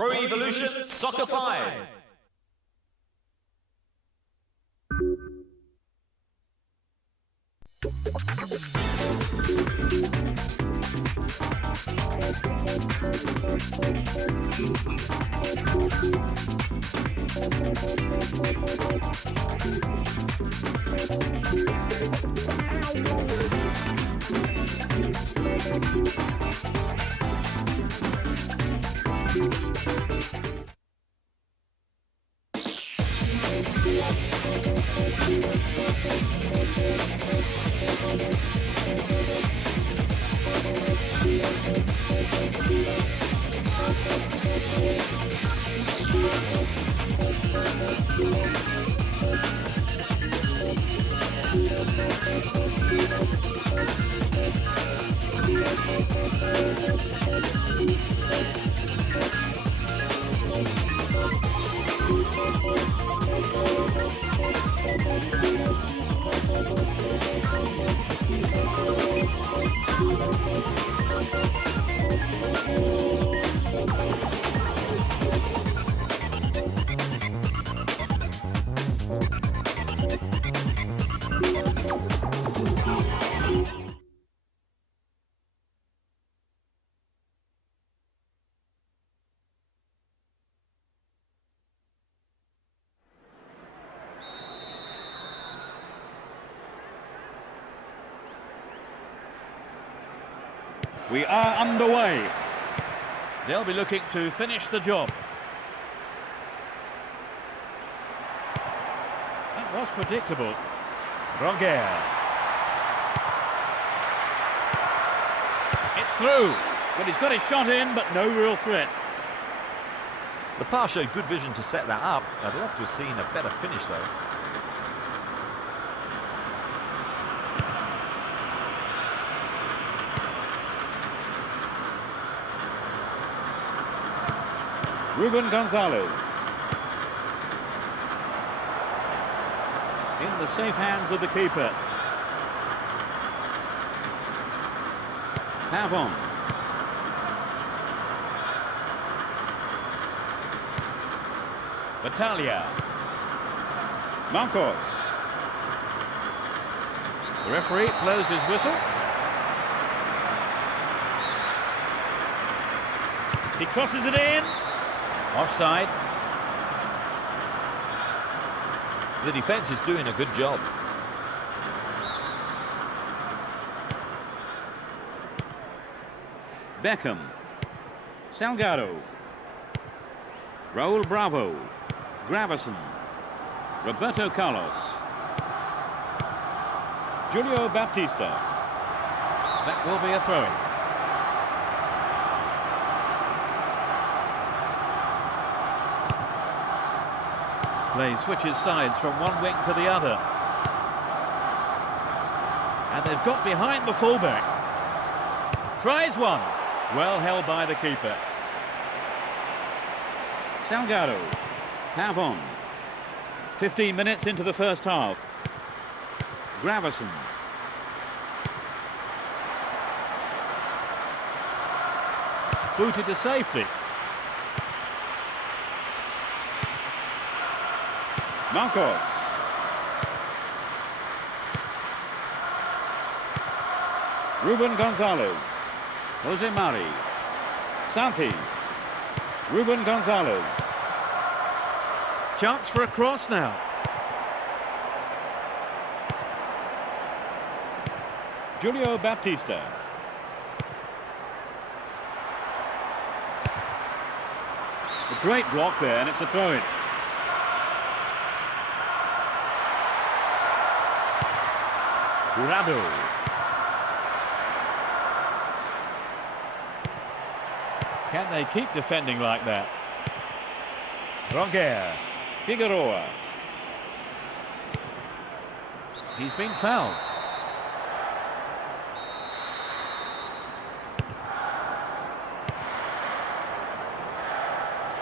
Pro Evolution Soccer 5. We are underway. They'll be looking to finish the job. That was predictable. Roger. It's through. Well, he's got his shot in, but no real threat. The pass showed good vision to set that up. I'd love to have seen a better finish though. Ruben Gonzalez. In the safe hands of the keeper. Pavon. Battaglia. Marcos. The referee blows his whistle. He crosses it in. Offside. The defence is doing a good job. Beckham. Salgado. Raul Bravo. Gravison. Roberto Carlos. Julio Baptista. That will be a throw-in. Play switches sides from one wing to the other. And they've got behind the fullback. Tries one. Well held by the keeper. Salgado. Pavon. 15 minutes into the first half. Gravison. Booted to safety. Marcos. Ruben Gonzalez. Jose Mari. Santi. Ruben Gonzalez. Chance for a cross now. Julio Baptista. A great block there, and it's a throw-in. Jurado. Can they keep defending like that? Roger. Figueroa. He's been fouled.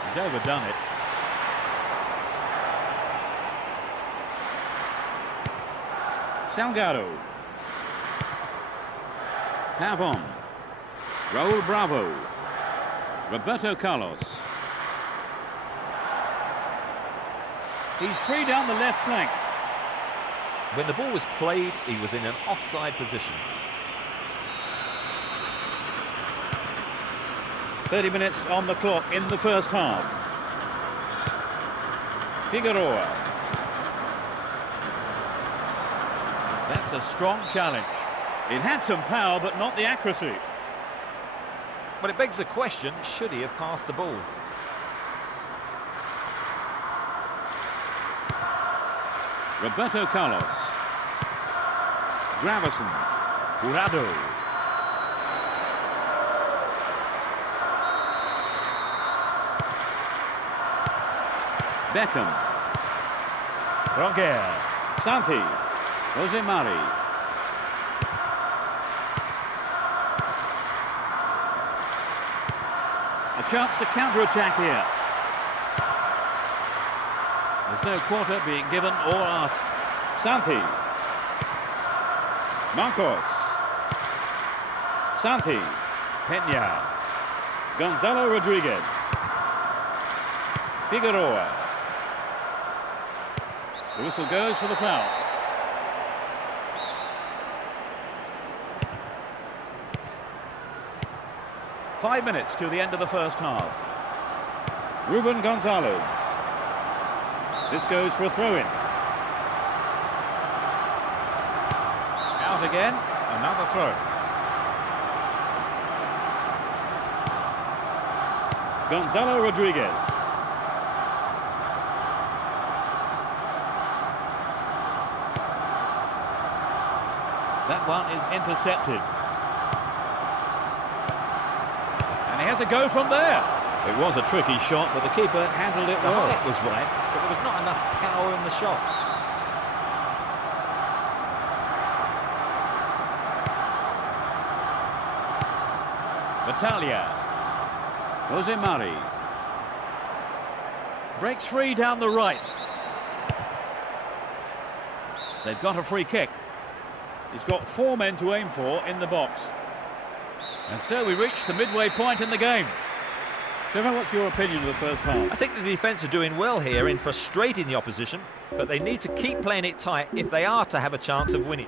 He's overdone it. Salgado. Pavon. Raul Bravo. Roberto Carlos. He's free down the left flank. When the ball was played, he was in an offside position. 30 minutes on the clock in the first half. Figueroa. That's a strong challenge. It had some power, but not the accuracy. But it begs the question, should he have passed the ball? Roberto Carlos. Gravison. Jurado. Beckham. Roger. Santi. Jose Mari. A chance to counter-attack here. There's no quarter being given or asked. Santi. Marcos. Santi. Peña. Gonzalo Rodriguez. Figueroa. The whistle goes for the foul. Five minutes to the end of the first half. Ruben Gonzalez. This goes for a throw-in. Out again, another throw. Gonzalo Rodriguez. That one is intercepted. And he has a go from there. It was a tricky shot, but the keeper handled it The well. height was right, but there was not enough power in the shot. Battaglia. Jose Mari. Breaks free down the right. They've got a free kick. He's got four men to aim for in the box. And so we reach the midway point in the game. Trevor, what's your opinion of the first half? I think the defence are doing well here in frustrating the opposition, but they need to keep playing it tight if they are to have a chance of winning.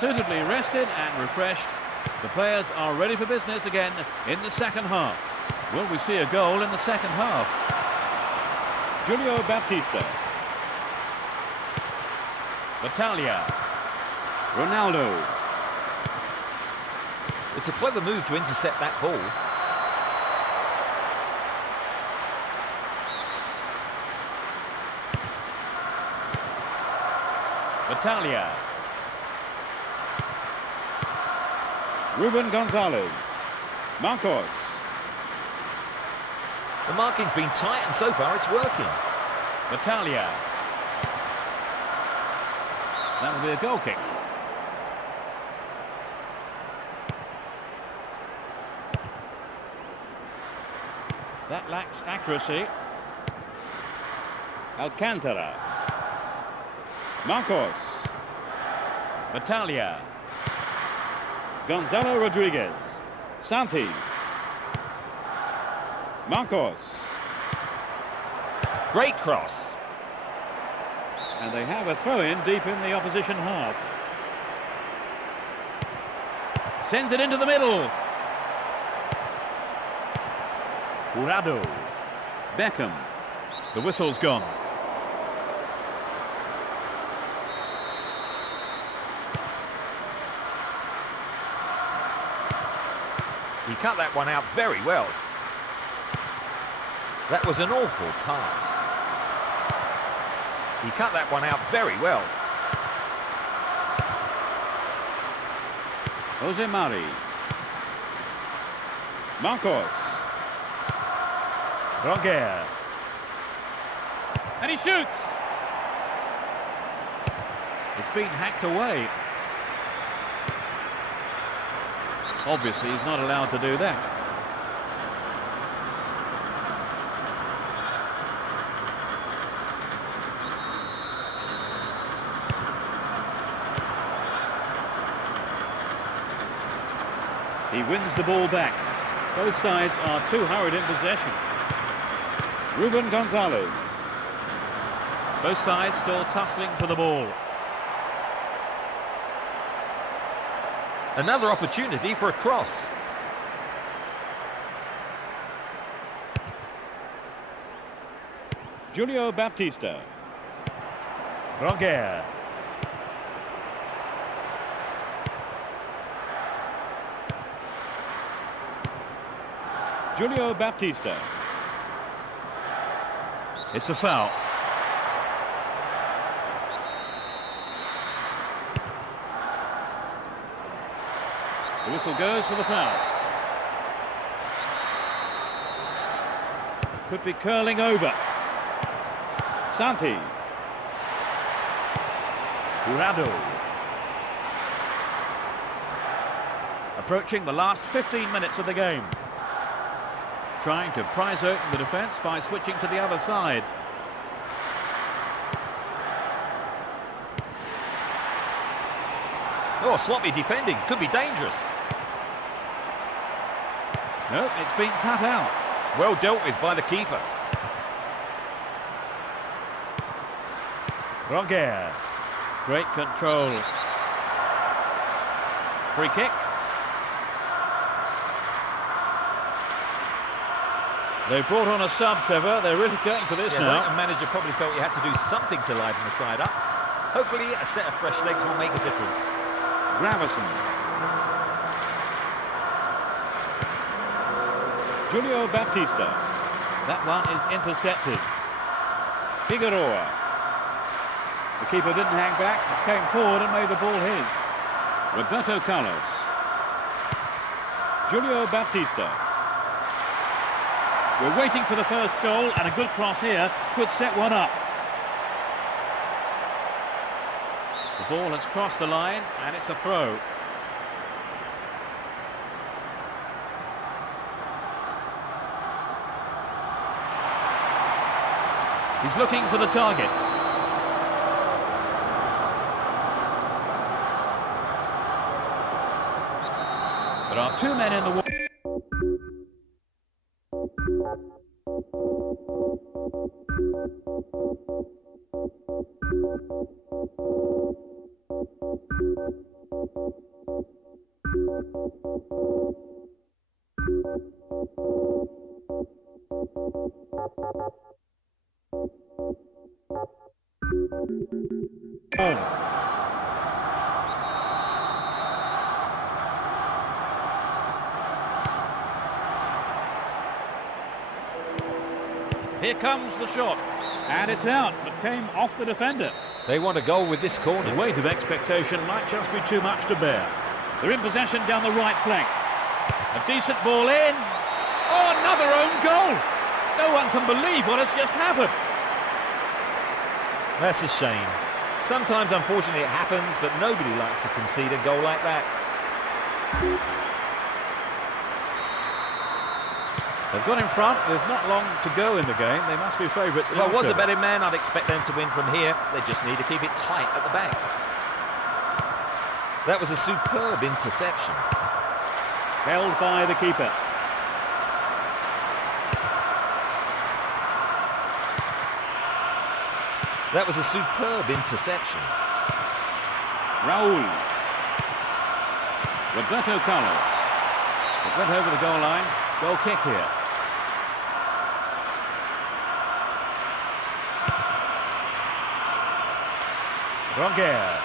Suitably rested and refreshed, the players are ready for business again in the second half. Will we see a goal in the second half? Julio Baptista. Battaglia. Ronaldo. It's a clever move to intercept that ball. Battaglia. Ruben Gonzalez. Marcos. The marking's been tight and so far it's working. Battaglia. That will be a goal kick. That lacks accuracy. Alcantara. Marcos. Battaglia. Gonzalo Rodriguez. Santi. Marcos. Great cross. And they have a throw-in deep in the opposition half. Sends it into the middle. Jurado. Beckham. The whistle's gone. He cut that one out very well. That was an awful pass. He cut that one out very well. Jose Mari. Marcos. Roger. And he shoots. It's been hacked away. Obviously, he's not allowed to do that. He wins the ball back. Both sides are too hurried in possession. Ruben Gonzalez. Both sides still tussling for the ball. Another opportunity for a cross. Julio Baptista. Roger. Julio Baptista. It's a foul. The whistle goes for the foul. Could be curling over. Santi. Jurado. Approaching the last 15 minutes of the game. Trying to prise open the defence by switching to the other side. Oh, sloppy defending. Could be dangerous. Nope, it's been cut out. Well dealt with by the keeper. Roger. Great control. Free kick. They brought on a sub, Trevor. They're really going for this yes, now. I think the manager probably felt he had to do something to liven the side up. Hopefully a set of fresh legs will make a difference. Gravison. Julio Baptista. That one is intercepted. Figueroa. The keeper didn't hang back, came forward and made the ball his. Roberto Carlos. Julio Baptista. We're waiting for the first goal, and a good cross here could set one up. The ball has crossed the line, and it's a throw. He's looking for the target. There are two men in the wall. Here comes the shot, and it's out, but came off the defender. They want a goal with this corner. The weight of expectation might just be too much to bear. They're in possession down the right flank. A decent ball in. Oh, another own goal! No one can believe what has just happened. That's a shame. Sometimes, unfortunately, it happens, but nobody likes to concede a goal like that. They've got in front with not long to go in the game. They must be favourites. If I was a betting man, I'd expect them to win from here. They just need to keep it tight at the back. That was a superb interception. Held by the keeper. That was a superb interception. Raul. Roberto Carlos. It went over the goal line. Goal kick here. Roger.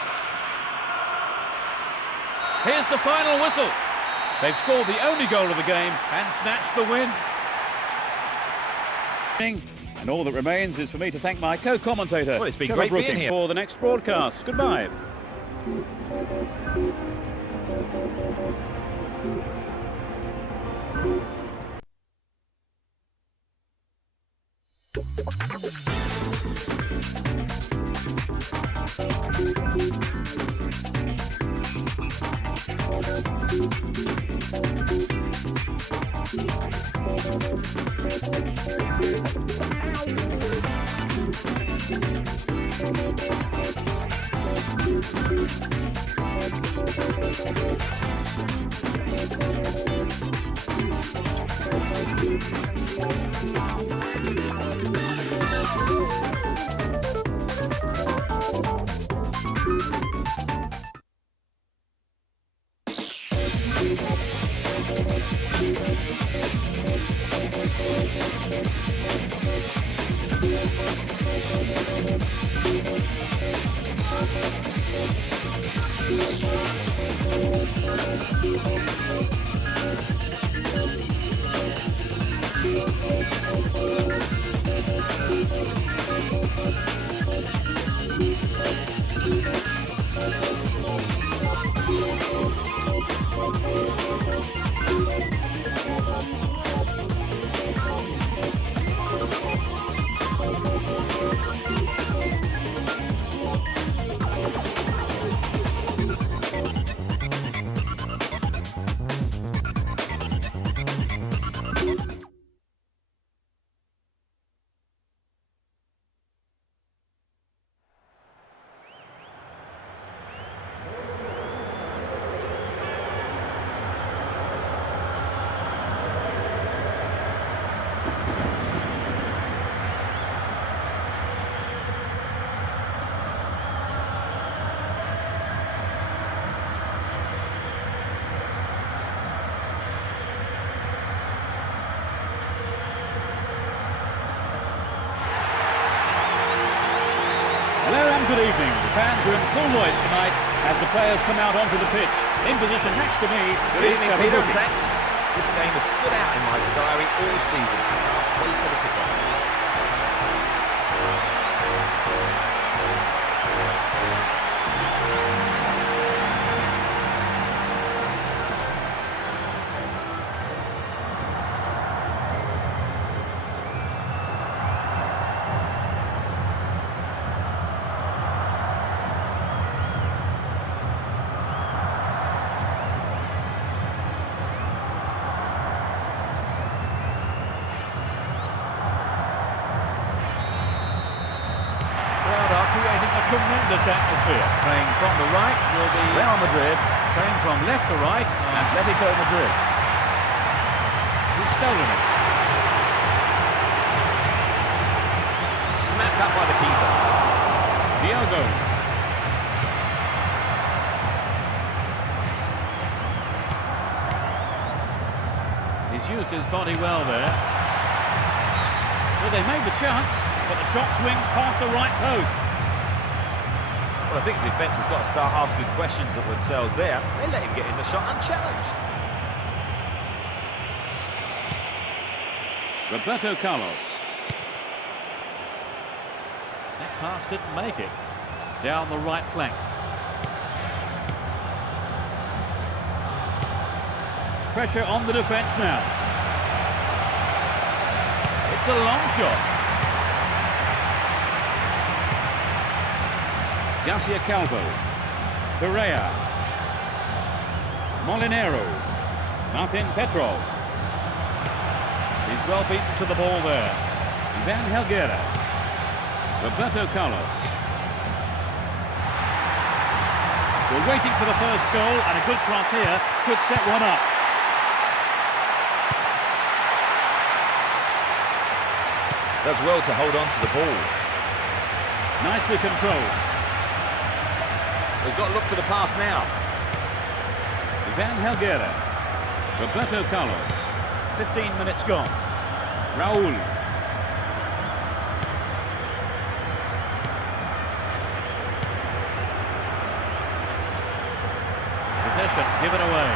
Here's the final whistle. They've scored the only goal of the game and snatched the win. And all that remains is for me to thank my co-commentator, Well, it's been Trevor great being Brooking, here. for the next broadcast. Goodbye. Good evening. The fans are in full voice tonight as the players come out onto the pitch. In position next to me. Good evening, Peter. Thanks. This game has stood out in my diary all season. I can't wait for the kickoff. Tremendous atmosphere. Playing from the right will be Real Madrid. Playing from left to right, Atletico Madrid. He's stolen it. Snapped up by the keeper. Diogo. He's used his body well there. Well, they made the chance, but the shot swings past the right post. Well, I think the defence has got to start asking questions of themselves there. They let him get in the shot unchallenged. Roberto Carlos. That pass didn't make it. Down the right flank. Pressure on the defence now. It's a long shot. Garcia Calvo, Pereira, Molinero, Martin Petrov. He's well beaten to the ball there. Van Helguera, Roberto Carlos. We're waiting for the first goal, and a good cross here could set one up. Does well to hold on to the ball. Nicely controlled. He's got to look for the pass now. Van Helguera, Roberto Carlos, 15 minutes gone. Raul. Possession given away.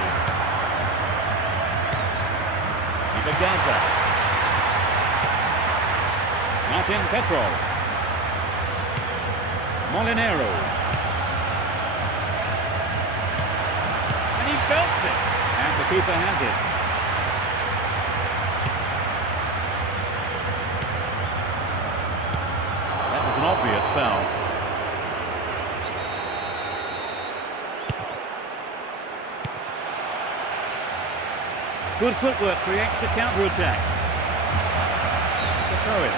Ibagaza. Martin Petrov. Molinero. Belts it, and the keeper has it. That was an obvious foul. Good footwork creates the counter-attack. It's a throw-in.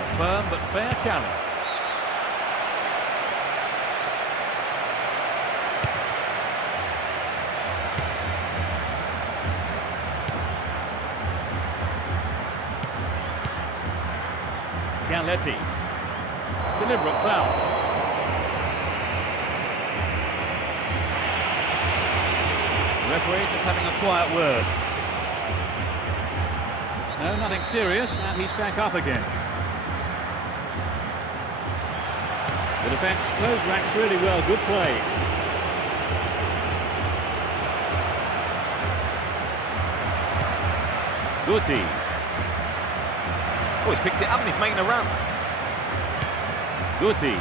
A firm but fair challenge. Galletti. Deliberate foul. The referee just having a quiet word. No, nothing serious, and he's back up again. The defence closed ranks really well, good play. Guti. Oh, he's picked it up and he's making a run. Guti.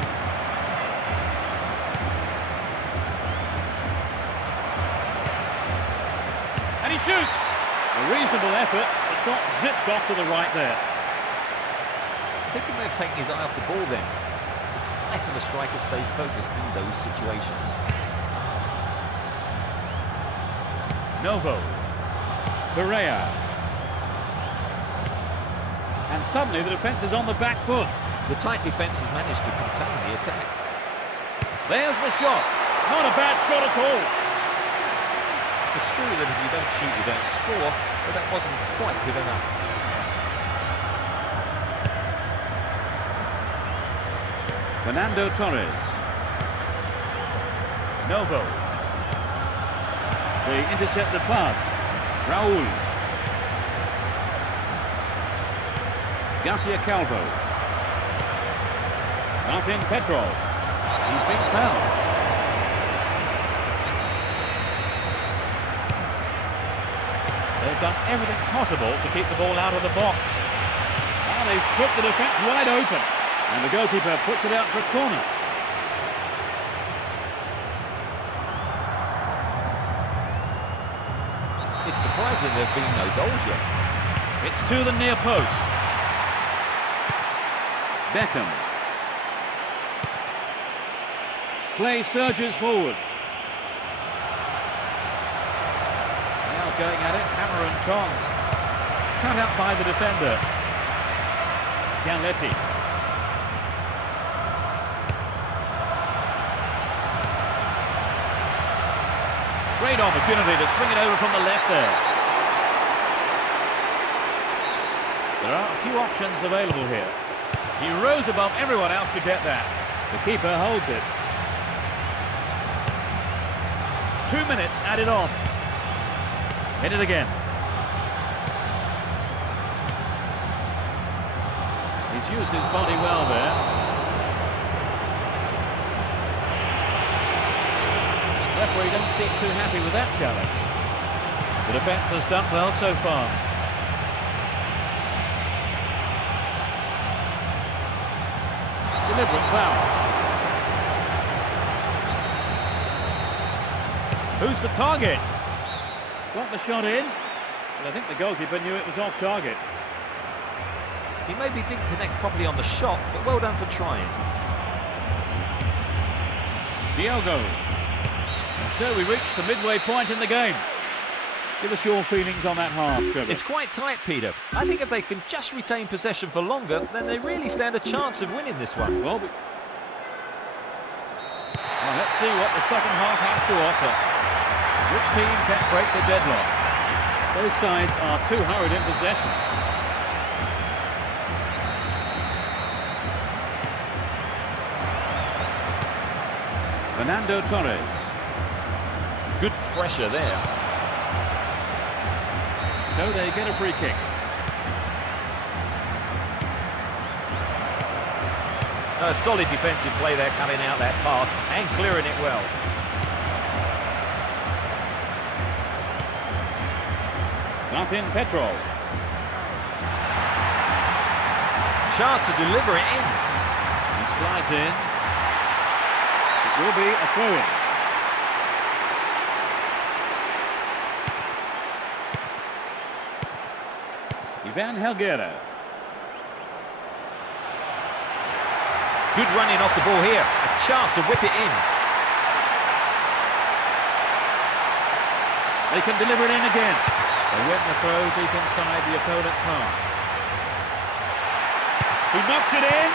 And he shoots! A reasonable effort. The shot zips off to the right there. I think he may have taken his eye off the ball then. It's flat if a striker stays focused in those situations. Novo. Pereira. And suddenly the defence is on the back foot. The tight defence has managed to contain the attack. There's the shot. Not a bad shot at all. It's true that if you don't shoot, you don't score, but that wasn't quite good enough. Fernando Torres. Novo. They intercept the pass. Raul. Garcia Calvo. Martin Petrov. He's been fouled. They've done everything possible to keep the ball out of the box. Now they've split the defence wide open. And the goalkeeper puts it out for a corner. It's surprising there have been no goals yet. It's to the near post. Beckham. Play surges forward. Now going at it, hammer and tongs. Cut out by the defender. Galletti. Great opportunity to swing it over from the left there. There are a few options available here. He rose above everyone else to get that. The keeper holds it. 2 minutes added on. Hit it again. He's used his body well there. The referee doesn't seem too happy with that challenge. The defence has done well so far. Deliberate foul. Who's the target? Got the shot in, but I think the goalkeeper knew it was off target. He maybe didn't connect properly on the shot, but well done for trying. Diogo. And so we reach the midway point in the game. Give us your feelings on that half, Trevor. It's quite tight, Peter. I think if they can just retain possession for longer, then they really stand a chance of winning this one. Well, let's see what the second half has to offer. Which team can break the deadlock? Both sides are too hurried in possession. Fernando Torres. Good pressure there. So they get a free kick. A solid defensive play there, cutting out that pass and clearing it well. Martin Petrov. Chance to deliver it in. He slides in. It will be a throw-in. Ivan Helguera. Good running off the ball here. A chance to whip it in. They can deliver it in again. They win the throw deep inside the opponent's half. He knocks it in.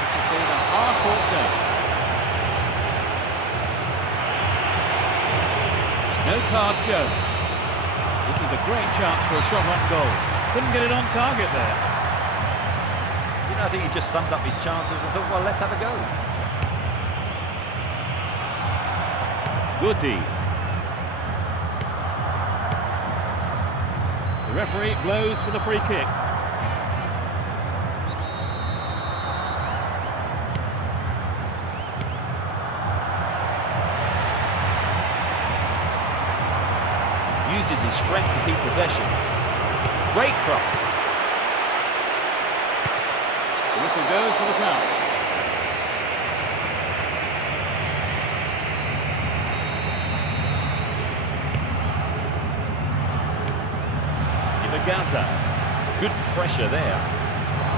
This has been a hard-fought game. No card shown. This is a great chance for a shot on goal. Couldn't get it on target there. You know, I think he just summed up his chances and thought, well, let's have a go. Guti. The referee blows for the free kick. Uses his strength to keep possession. Great cross. The whistle goes for the foul. Gaza. Good pressure there.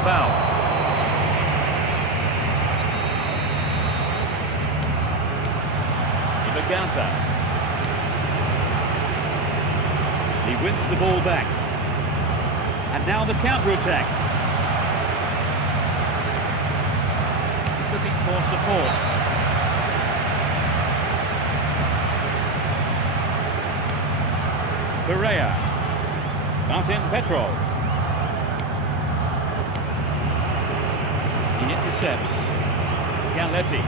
Foul. Gaza. He wins the ball back. And now the counter-attack. He's looking for support. Pereira. Martin Petrov. He intercepts. Galletti.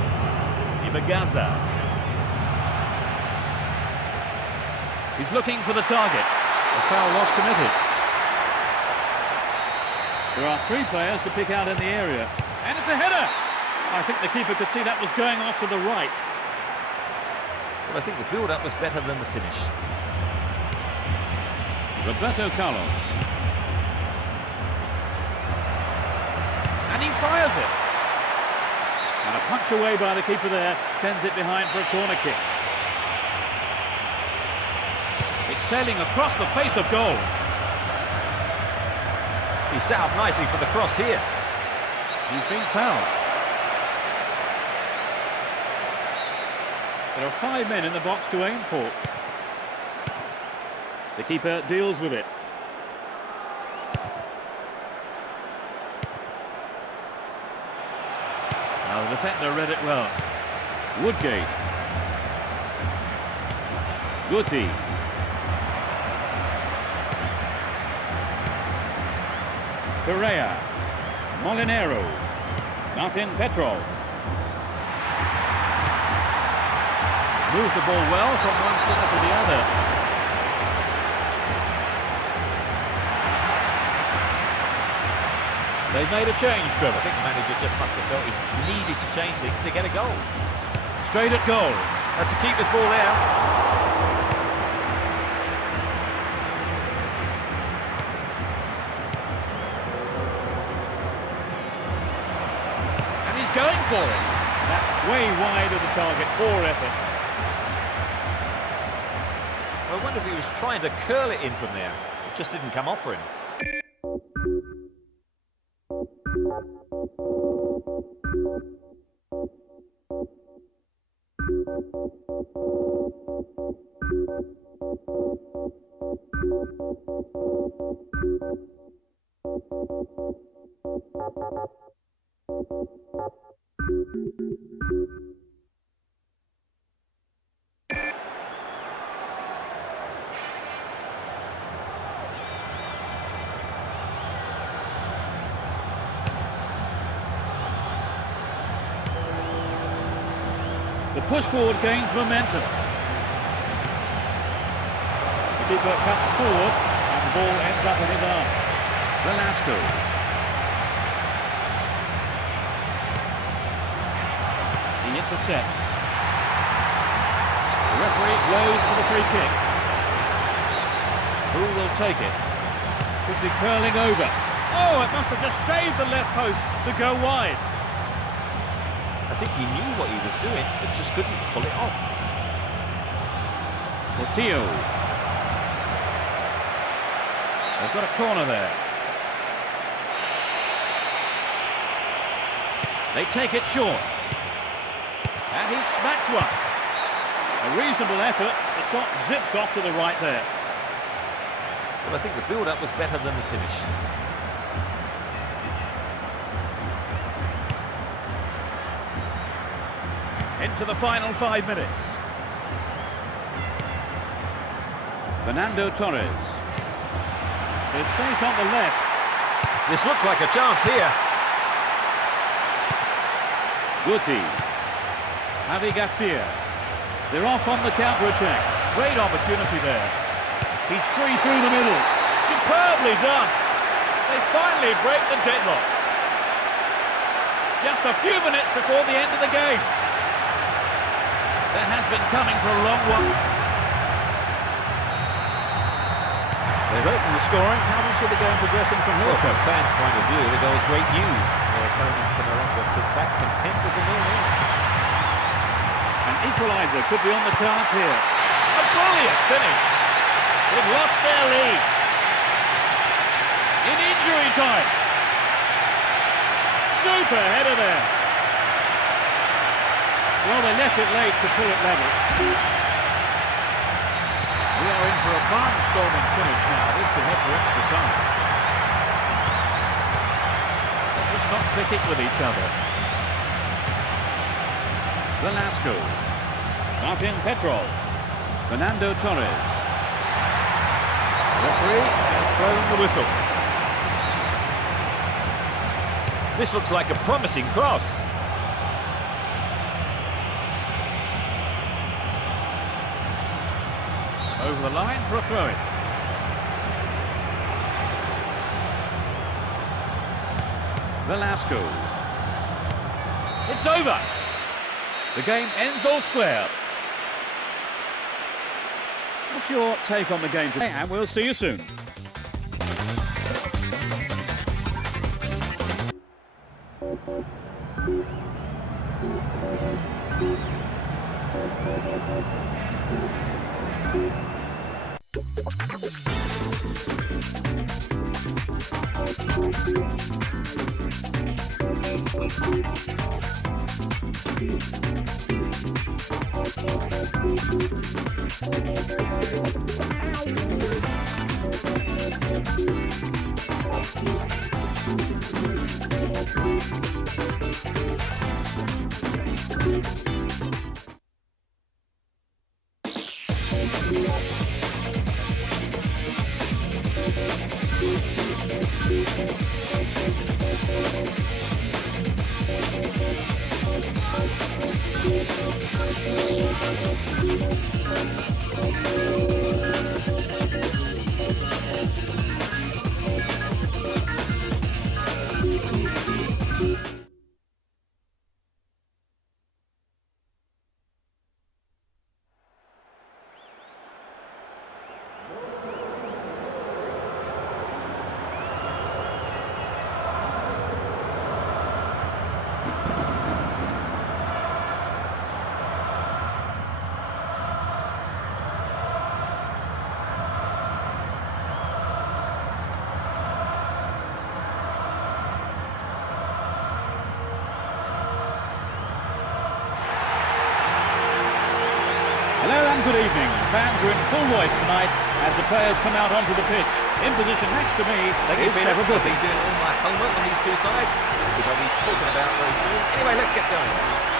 Ibagaza. He's looking for the target. The foul was committed. There are 3 players to pick out in the area. And it's a header! I think the keeper could see that was going off to the right. Well, I think the build-up was better than the finish. Roberto Carlos. And he fires it. And a punch away by the keeper there sends it behind for a corner kick. It's sailing across the face of goal. He's set up nicely for the cross here. He's been fouled. There are 5 men in the box to aim for. The keeper deals with it. Now the defender read it well. Woodgate. Guti. Pereira. Molinero. Martin Petrov. Moved the ball well from one side to the other. They've made a change, Trevor. I think the manager just must have felt he needed to change things to get a goal. Straight at goal. That's the keeper's ball there. And he's going for it. That's way wide of the target. Poor effort. I wonder if he was trying to curl it in from there. It just didn't come off for him. The push forward gains momentum. The keeper cuts forward and the ball ends up in his arms. Velasco. He intercepts. The referee blows for the free kick. Who will take it? Could be curling over. Oh, it must have just saved the left post to go wide. I think he knew what he was doing, but just couldn't pull it off. Portillo. They've got a corner there. They take it short. And he smacks one. A reasonable effort. The shot zips off to the right there. Well, I think the build-up was better than the finish. Into the final 5 minutes. Fernando Torres. There's space on the left. This looks like a chance here. Guti. Javi Garcia. They're off on the counter-attack. Great opportunity there. He's free through the middle. Superbly done. They finally break the deadlock. Just a few minutes before the end of the game. That has been coming for a long while. They've opened the scoring. How do you see the game progressing from here? Well, from a fan's point of view, the goal is great news. Their opponents can no longer sit back content with the 0-0. An equaliser could be on the cards here. A brilliant finish. They've lost their lead. In injury time. Super header there. Well, they left it late to pull it level. We are in for a barnstorming finish now. This could head for extra time. They're just not clicking with each other. Velasco. Martin Petrov. Fernando Torres. The referee has blown the whistle. This looks like a promising cross. Over the line for a throw-in. Velasco. It's over. The game ends all square. What's your take on the game today? And we'll see you soon. Hello and good evening. Fans are in full voice tonight as the players come out onto the pitch. In position next to me is Trevor I've Booking. been doing all my homework on these two sides, which I'll be talking about very soon. Anyway, let's get going.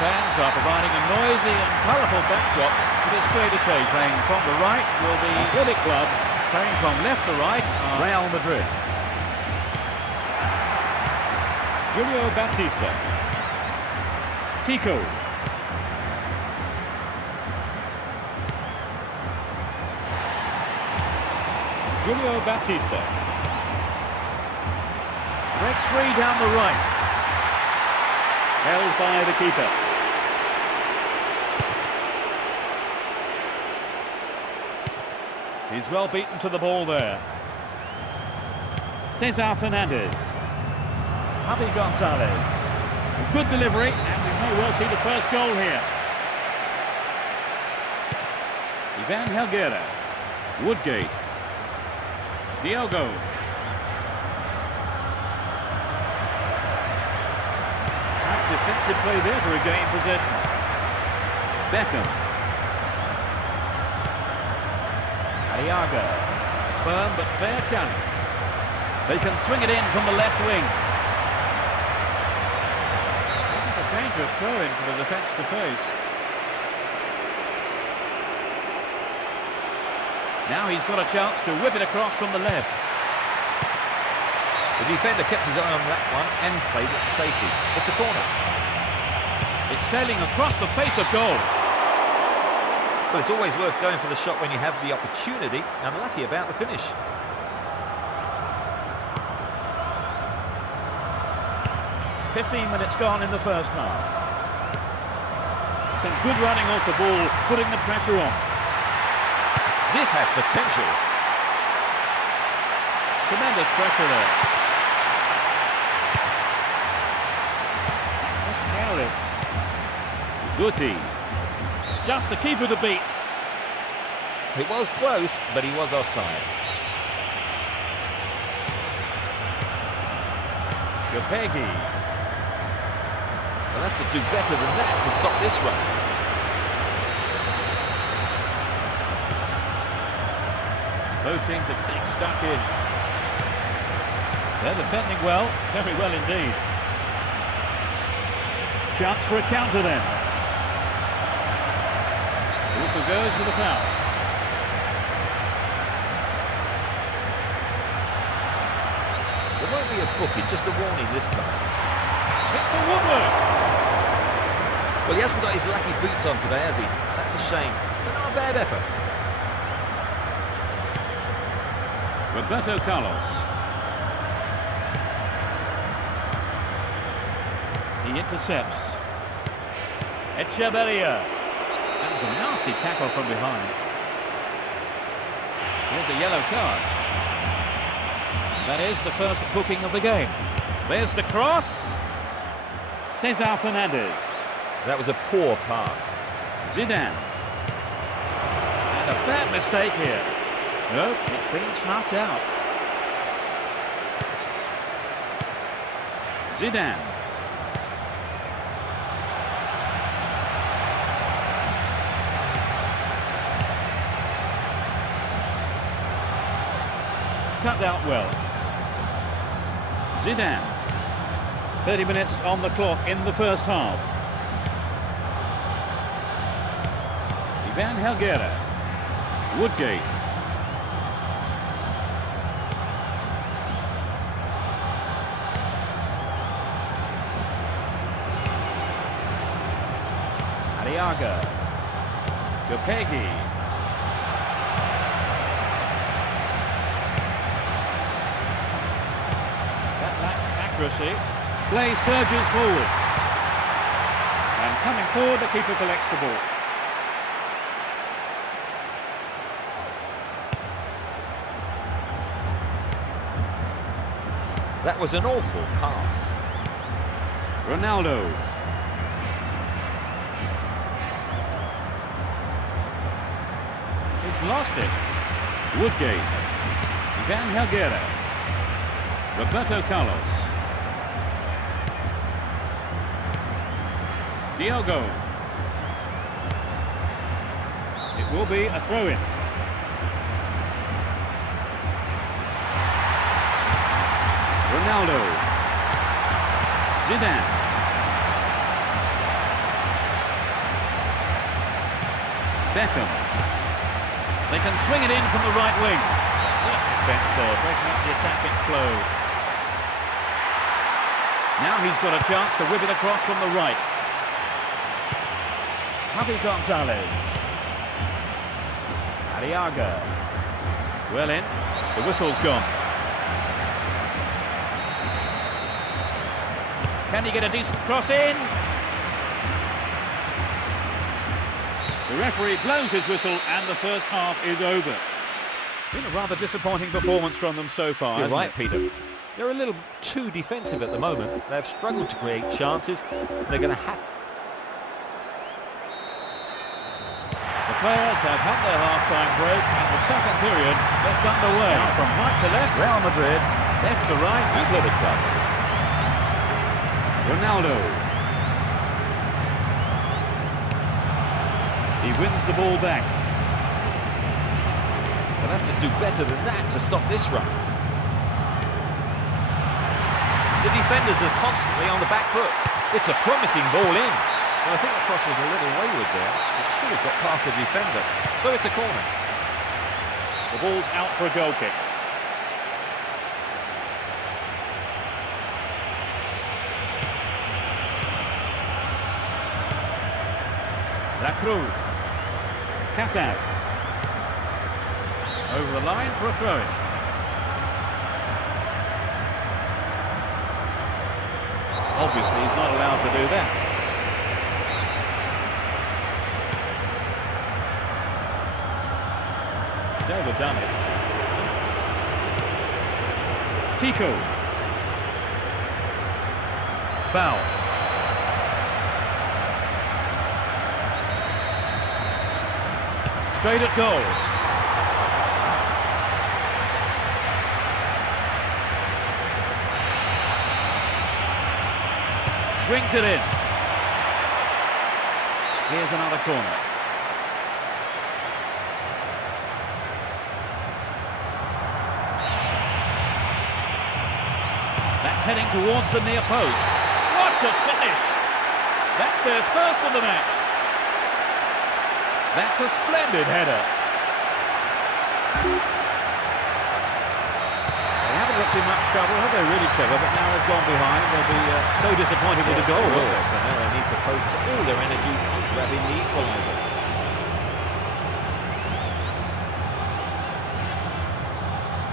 Fans are providing a noisy and colourful backdrop for this great occasion. Playing from the right will be Athletic Club. Playing from left to right are Real Madrid. Julio Baptista. Tico. Julio Baptista. Breaks free down the right. Held by the keeper. He's well beaten to the ball there. Cesar Fernandez. Javi Gonzalez. A good delivery, and we may well see the first goal here. Ivan Helguera. Woodgate. Diogo. Tight defensive play there to regain possession. Beckham. Arriaga. A firm but fair challenge. They can swing it in from the left wing. This is a dangerous throw-in for the defence to face. Now he's got a chance to whip it across from the left. The defender kept his eye on that one and played it to safety. It's a corner. It's sailing across the face of goal. Well, it's always worth going for the shot when you have the opportunity. Unlucky about the finish. "15 minutes gone in the first half. Some good running off the ball, putting the pressure on. This has potential. Tremendous pressure there. That was careless. Guti. Just the keeper to beat. It was close, but he was offside. Gopegi. They'll have to do better than that to stop this run. Both teams are getting stuck in. They're defending well, very well indeed. Chance for a counter then. The whistle goes for the foul. There won't be a booking, just a warning this time. It's the woodwork. Well, he hasn't got his lucky boots on today, has he? That's a shame, but not a bad effort. Roberto Carlos. He intercepts. Echeverria. That was a nasty tackle from behind. Here's a yellow card. That is the first booking of the game. There's the cross. Cesar Fernandez. That was a poor pass. Zidane. And a bad mistake here. No, it's been snuffed out. Zidane. Cut out well. Zidane. 30 minutes on the clock in the first half. Ivan Helguera. Woodgate. Arriaga. Gopegi. That lacks accuracy. Play surges forward. And coming forward, the keeper collects the ball. That was an awful pass. Ronaldo. He's lost it. Woodgate. Ivan Helguera. Roberto Carlos. Diogo. It will be a throw-in. Ronaldo. Zidane. Beckham. They can swing it in from the right wing. Good defence there, breaking up the attacking flow. Now he's got a chance to whip it across from the right. Javi Gonzalez. Arriaga. Well in. The whistle's gone. Can he get a decent cross in? The referee blows his whistle and the first half is over. Been a rather disappointing performance from them so far. You're right, it? Peter. They're a little too defensive at the moment. They've struggled to create chances. They're going to have... The players have had their half-time break and the second period gets underway. Now from right to left, Real Madrid, left to right, Athletic Club. Ronaldo. He wins the ball back. They'll have to do better than that to stop this run. The defenders are constantly on the back foot. It's a promising ball in. Well, I think the cross was a little wayward there. It should have got past the defender. So it's a corner. The ball's out for a goal kick. La Cruz. Casas. Over the line for a throw-in. Obviously, he's not allowed to do that. He's overdone it. Tico. Foul. Straight at goal. Swings it in. Here's another corner. That's heading towards the near post. What a finish! That's their first of the match. That's a splendid header. They haven't got too much trouble, have they, really, Trevor? But now they've gone behind. They'll be so disappointed with the goal. So now they need to focus all their energy on grabbing the equaliser.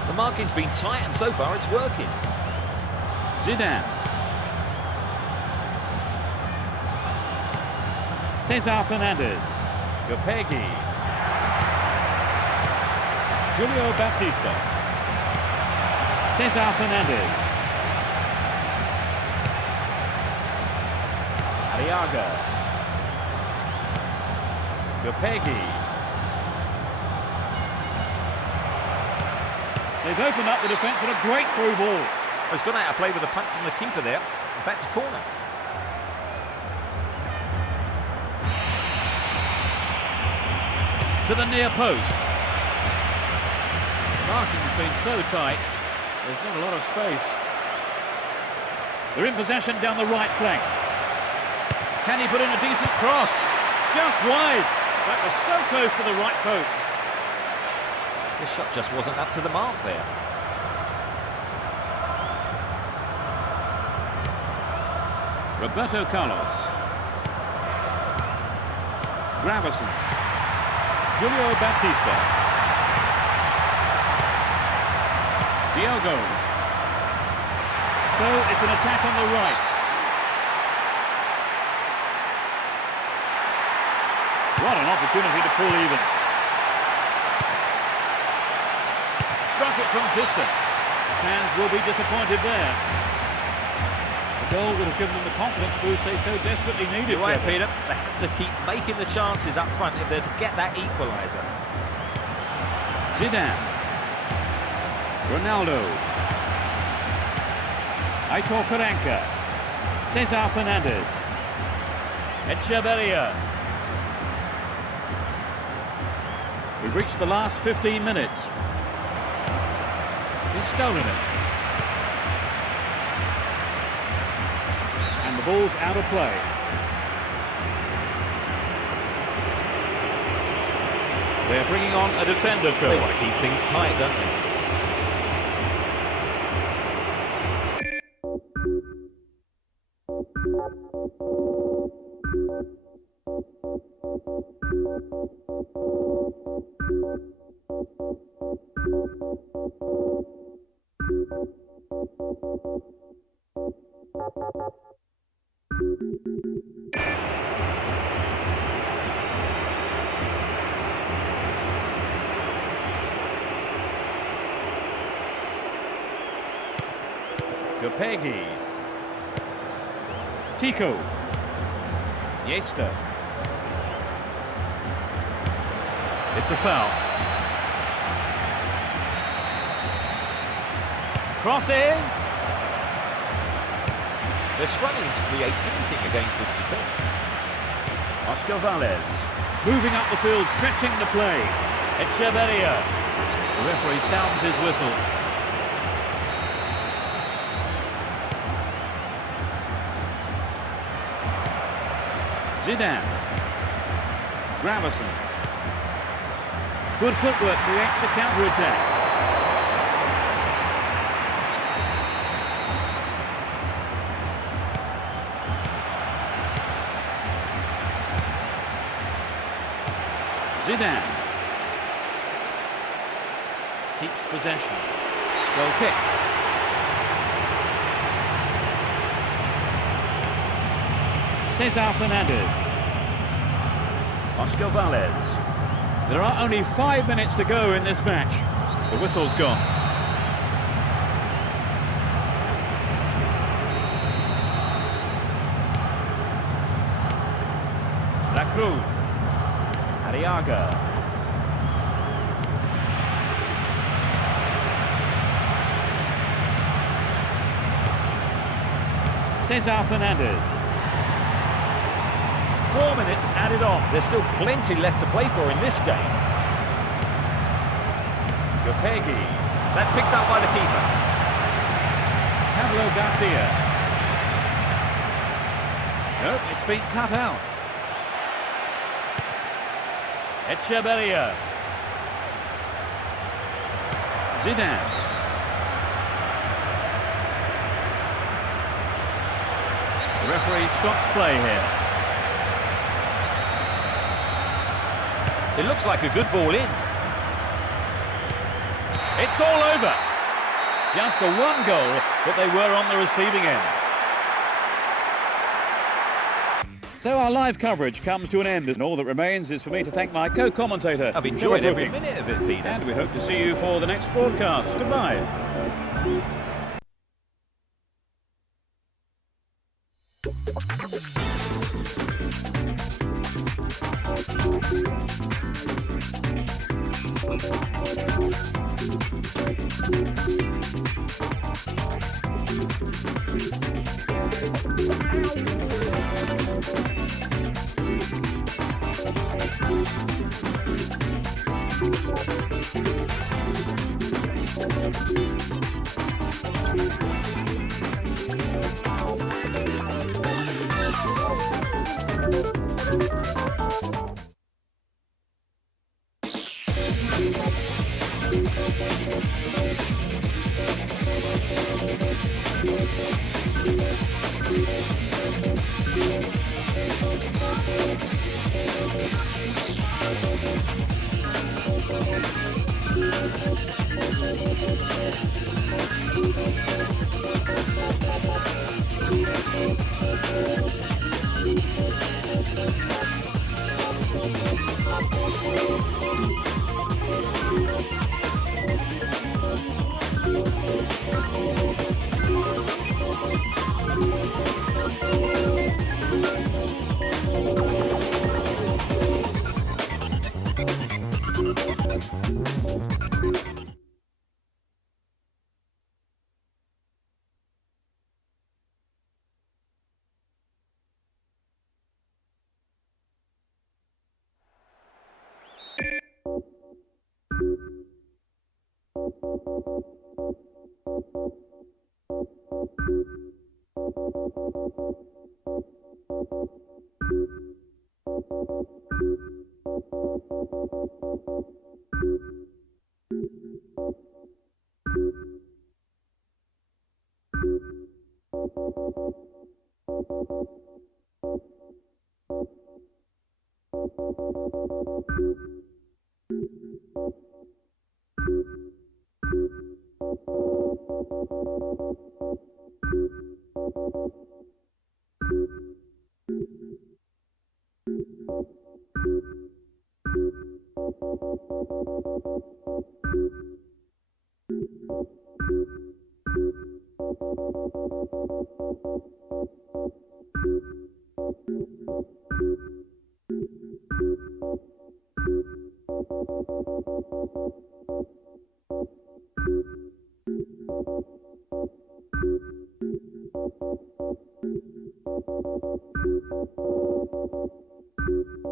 The marking's been tight, and so far it's working. Zidane. Cesar Fernandez. Gopegi. Julio Baptista. Cesar Fernandez. Arriaga. Gopegi. They've opened up the defence with a great through ball. He's gone out of play with a punch from the keeper there. In fact, a corner. To the near post. The marking's been so tight, there's not a lot of space. They're in possession down the right flank. Can he put in a decent cross? Just wide. That was so close to the right post. This shot just wasn't up to the mark there. Roberto Carlos. Gravison. Julio Baptista. Diogo. So it's an attack on the right. What an opportunity to pull even. Struck it from distance. Fans will be disappointed there. The goal would have given them the confidence boost they so desperately needed. You're right, Peter. They have to keep making the chances up front if they're to get that equaliser. Zidane. Ronaldo. Aitor Karanka. Cesar Fernandez. Echeverria. We've reached the last 15 minutes. He's stolen it. And the ball's out of play. They're bringing on a defender, Trevor. They want to keep things tight, don't they? Gopegi. Tico. Iniesta. It's a foul. Crosses. They're struggling to create anything against this defence. Moving up the field, stretching the play. Echeverria. The referee sounds his whistle. Zidane. Gravison. Good footwork creates the counter-attack. Zidane. Keeps possession. Goal kick. Cesar Fernandez. Oscar Valles. There are only 5 minutes to go in this match. The whistle's gone. La Cruz. Arriaga. Cesar Fernandez. 4 minutes added on. There's still plenty left to play for in this game. Gopegi. That's picked up by the keeper. Pablo Garcia. Nope, it's been cut out. Echeverria. Zidane. The referee stops play here. It looks like a good ball in. It's all over. Just a one goal, but they were on the receiving end. So our live coverage comes to an end, and all that remains is for me to thank my co-commentator. I've enjoyed every minute of it, Peter. And we hope to see you for the next broadcast. Goodbye.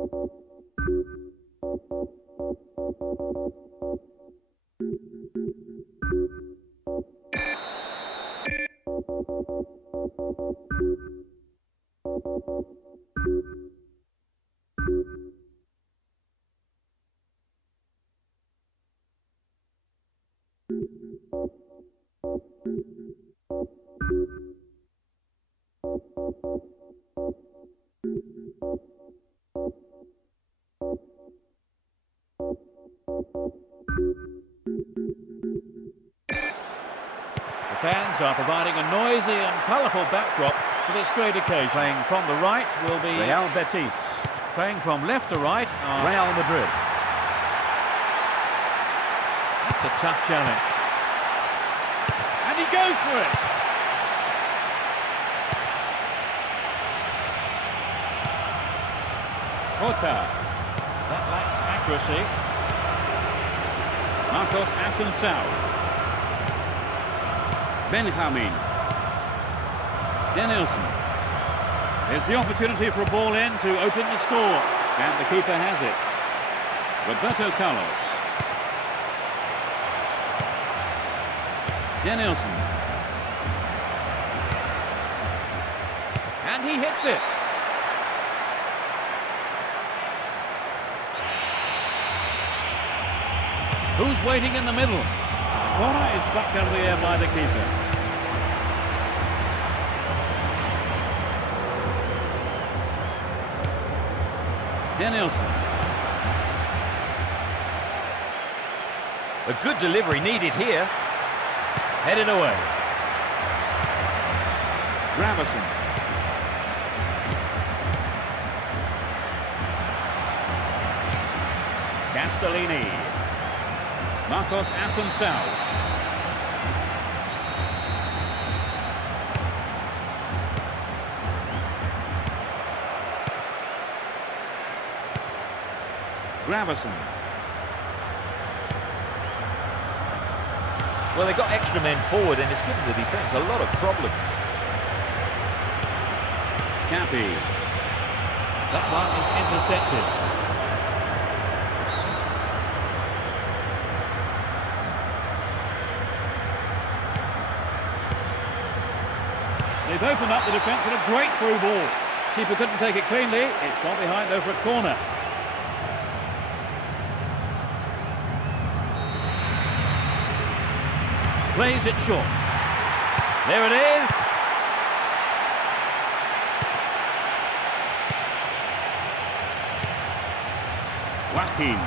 The fans are providing a noisy and colourful backdrop for this great occasion. Playing from the right will be Real Betis. playing from left to right are Real Madrid. That's a tough challenge. And he goes for it. Jota. That lacks accuracy. Marcos Asensio. Benjamin. Danielson. There's the opportunity for a ball in to open the score. And the keeper has it. Roberto Carlos. Danielson. And he hits it. Who's waiting in the middle? The corner is plucked out of the air by the keeper. Danielson. A good delivery needed here. Headed away. Gravison. Castellini. Marcos Asensio. Gravison. Well, they got extra men forward and it's given the defence a lot of problems. Cappy. That one is intercepted. They've opened up the defence with a great through ball. Keeper couldn't take it cleanly. It's gone behind over a corner. Plays it short. There it is. Joaquin.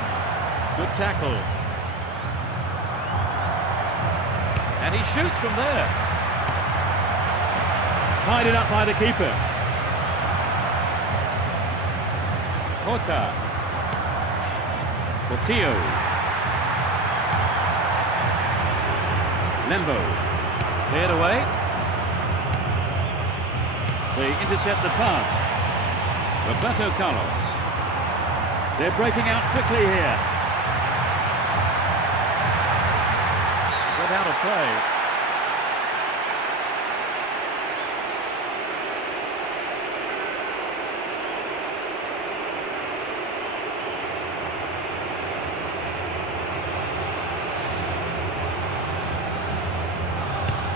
Good tackle. And he shoots from there. Tied it up by the keeper. Jota. Portillo. Lembo. Cleared away. They intercept the pass. Roberto Carlos. They're breaking out quickly here. Without a play.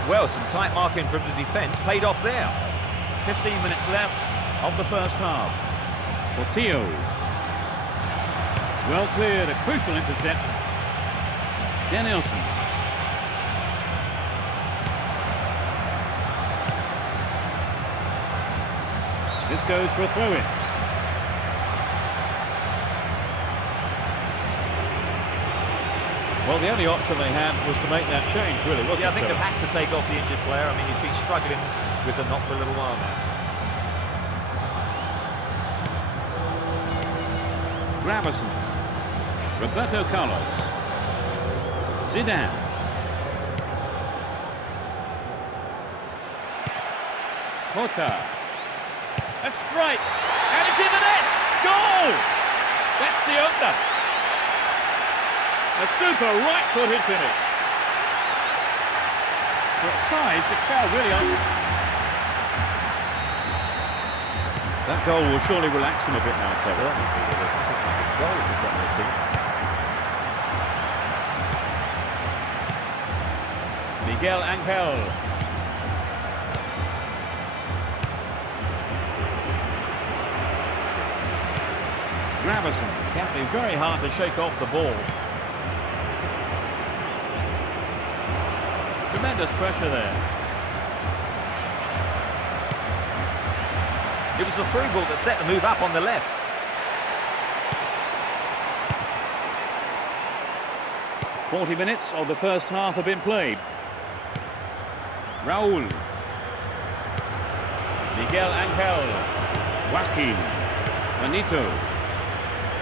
Well, some tight marking from the defence paid off there. 15 minutes left of the first half. Portillo. Well cleared, a crucial interception. Danielson. This goes for a throw-in. Well, the only option they had was to make that change, really, wasn't it? Yeah, I think they've had to take off the injured player. I mean, he's been struggling with the knock for a little while now. Gravison. Roberto Carlos. Zidane. Jota. A strike. And it's in the net. Goal! That's the opener. A super right-footed finish. For its size, the crowd really are. That goal will surely relax them a bit now, Trevor. Certainly, Peter. goal to settle the team. Miguel Angel. Gravison can be very hard to shake off the ball. Tremendous pressure there. It was the through ball that set the move up on the left. "40 minutes of the first half have been played. Raúl. Miguel Angel. Joaquin. Benito.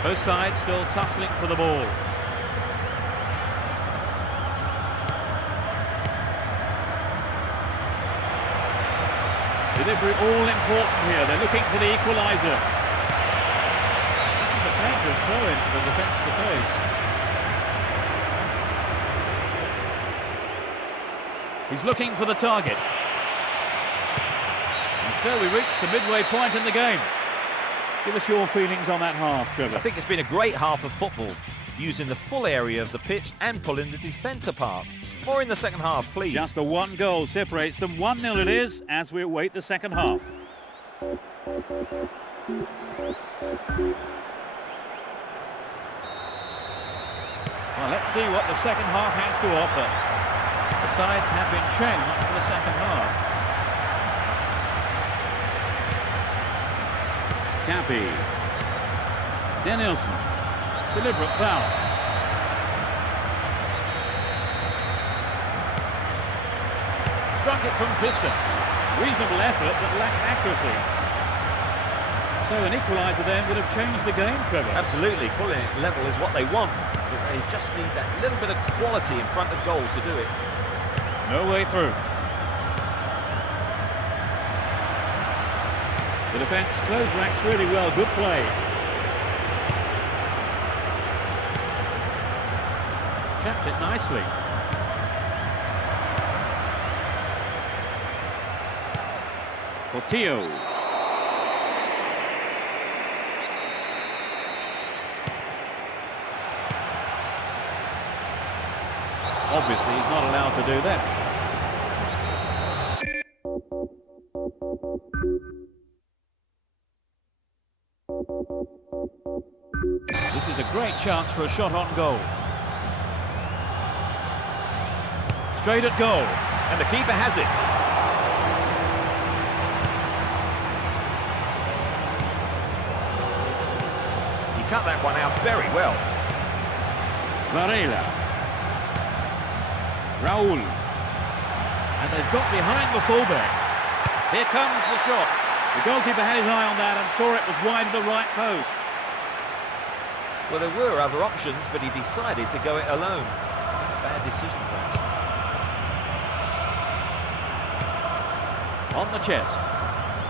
Both sides still tussling for the ball. Delivery all important here. They're looking for the equaliser. This is a dangerous throw-in for the defence to face. He's looking for the target. And so we reach the midway point in the game. Give us your feelings on that half, Trevor. I think it's been a great half of football, using the full area of the pitch and pulling the defence apart. More in the second half, please. Just the one goal separates them. 1-0 it is as we await the second half. Well, let's see what the second half has to offer. The sides have been changed for the second half. Cappy. Danielson. Deliberate foul. Struck it from distance. Reasonable effort, but lacked accuracy. So an equaliser then would have changed the game, Trevor. Absolutely. Pulling it level is what they want, but they just need that little bit of quality in front of goal to do it. No way through. The defence closed ranks really well. Good play. Chapped it nicely. Portillo. Obviously, he's not allowed to do that. This is a great chance for a shot on goal. Straight at goal. And the keeper has it. He cut that one out very well. Varela. Raúl. And they've got behind the fullback. Here comes the shot. The goalkeeper had his eye on that and saw it was wide of the right post. Well, there were other options, but he decided to go it alone. A bad decision, perhaps. On the chest.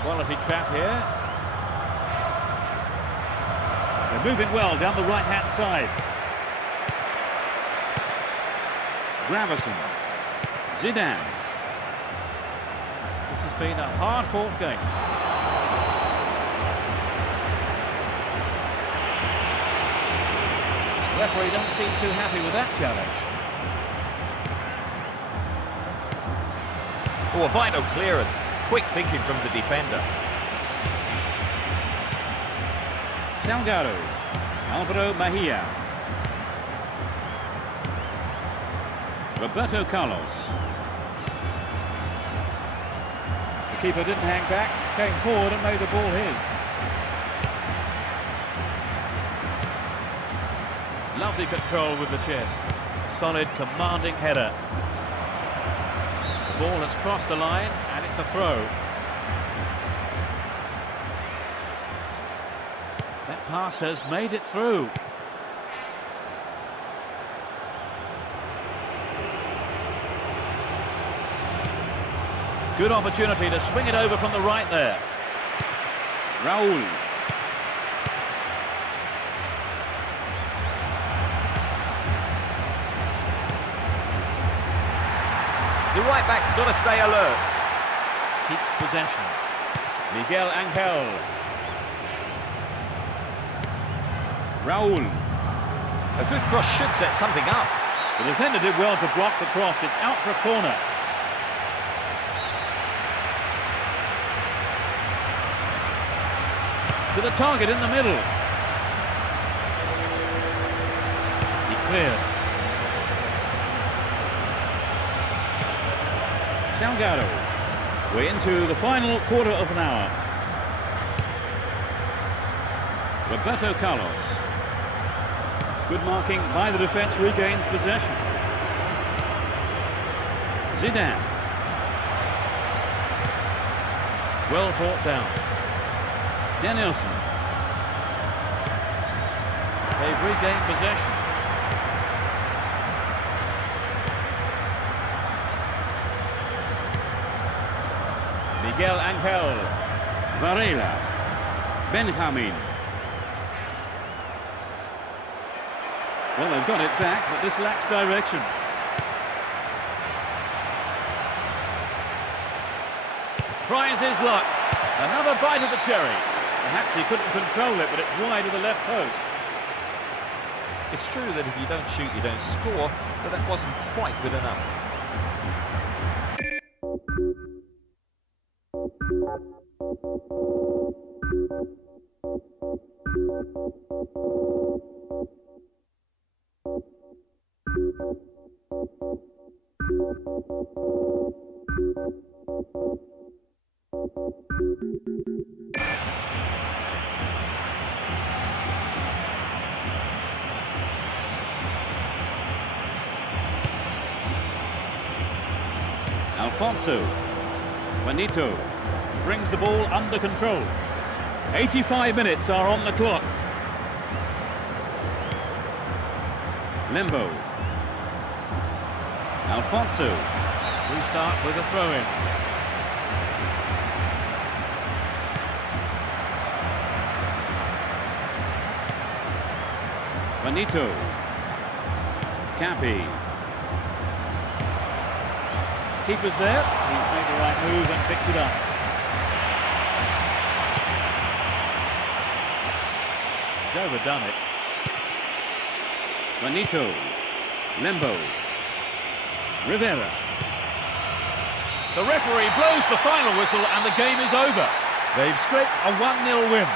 Quality trap here. They're moving well down the right-hand side. Gravison. Zidane. This has been a hard-fought game. Referee don't seem too happy with that challenge. Oh, a vital clearance. Quick thinking from the defender. Salgado. Alvaro Mejia. Roberto Carlos. The keeper didn't hang back, came forward and made the ball his. Lovely control with the chest. Solid, commanding header. The ball has crossed the line and it's a throw. That pass has made it through. Good opportunity to swing it over from the right there. Raúl. The right back's got to stay alert. Keeps possession. Miguel Angel. Raul. A good cross should set something up. The defender did well to block the cross. It's out for a corner. To the target in the middle. He cleared. Salgado. We're into the final quarter of an hour. Roberto Carlos. Good marking by the defence, regains possession. Zidane. Well brought down. Danielson. They've regained possession. Miguel Angel. Varela. Benjamin. Well, they've got it back, but this lacks direction. Tries his luck. Another bite of the cherry. Perhaps he couldn't control it, but it's wide of the left post. It's true that if you don't shoot, you don't score, but that wasn't quite good enough. Alfonso. Juanito brings the ball under control. 85 minutes are on the clock. Lembo. Alfonso. We start with a throw-in. Juanito. Capi. Keeper's there. He's made the right move and picks it up. He's overdone it. Juanito. Lembo. Rivera. The referee blows the final whistle and the game is over. They've scraped a 1-0 win.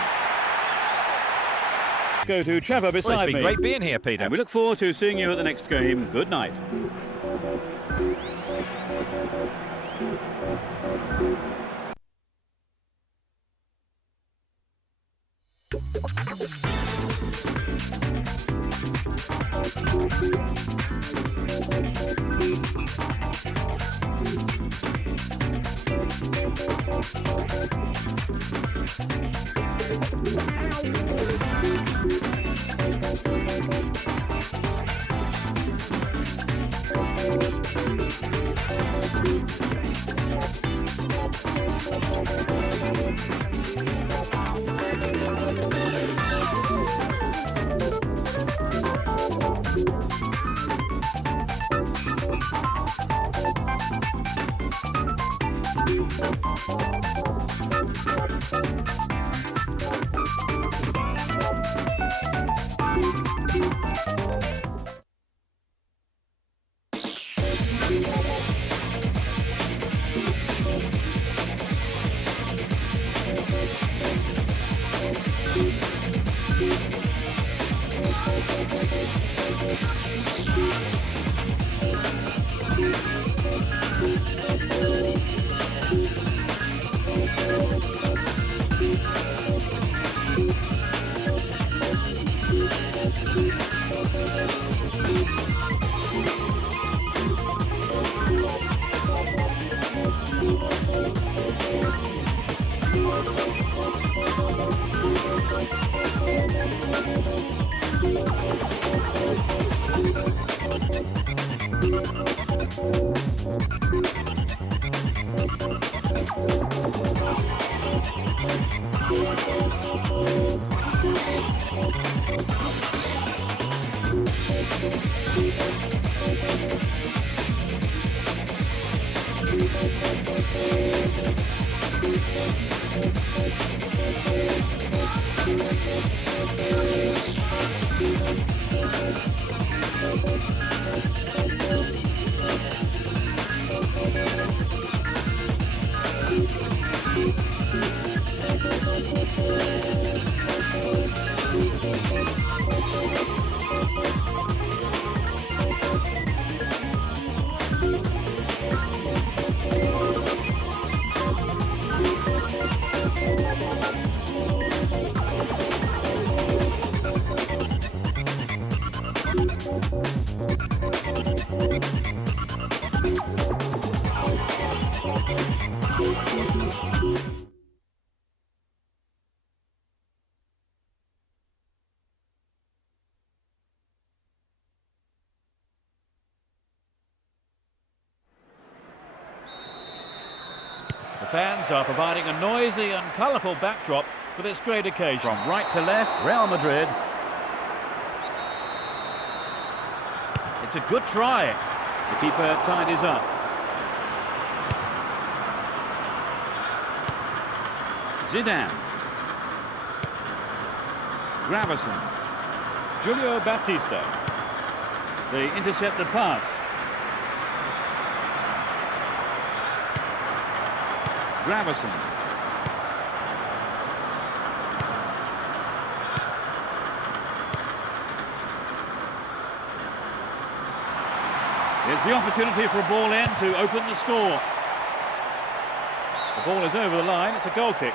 Go to Trevor beside me. Well, it's been great being here, Peter. And we look forward to seeing you at the next game. Good night. Fans are providing a noisy and colourful backdrop for this great occasion. From right to left, Real Madrid. It's a good try. The keeper tidies up. Zidane. Gravison. Julio Baptista. They intercept the pass. Gravison. Here's the opportunity for a ball in to open the score. The ball is over the line. It's a goal kick.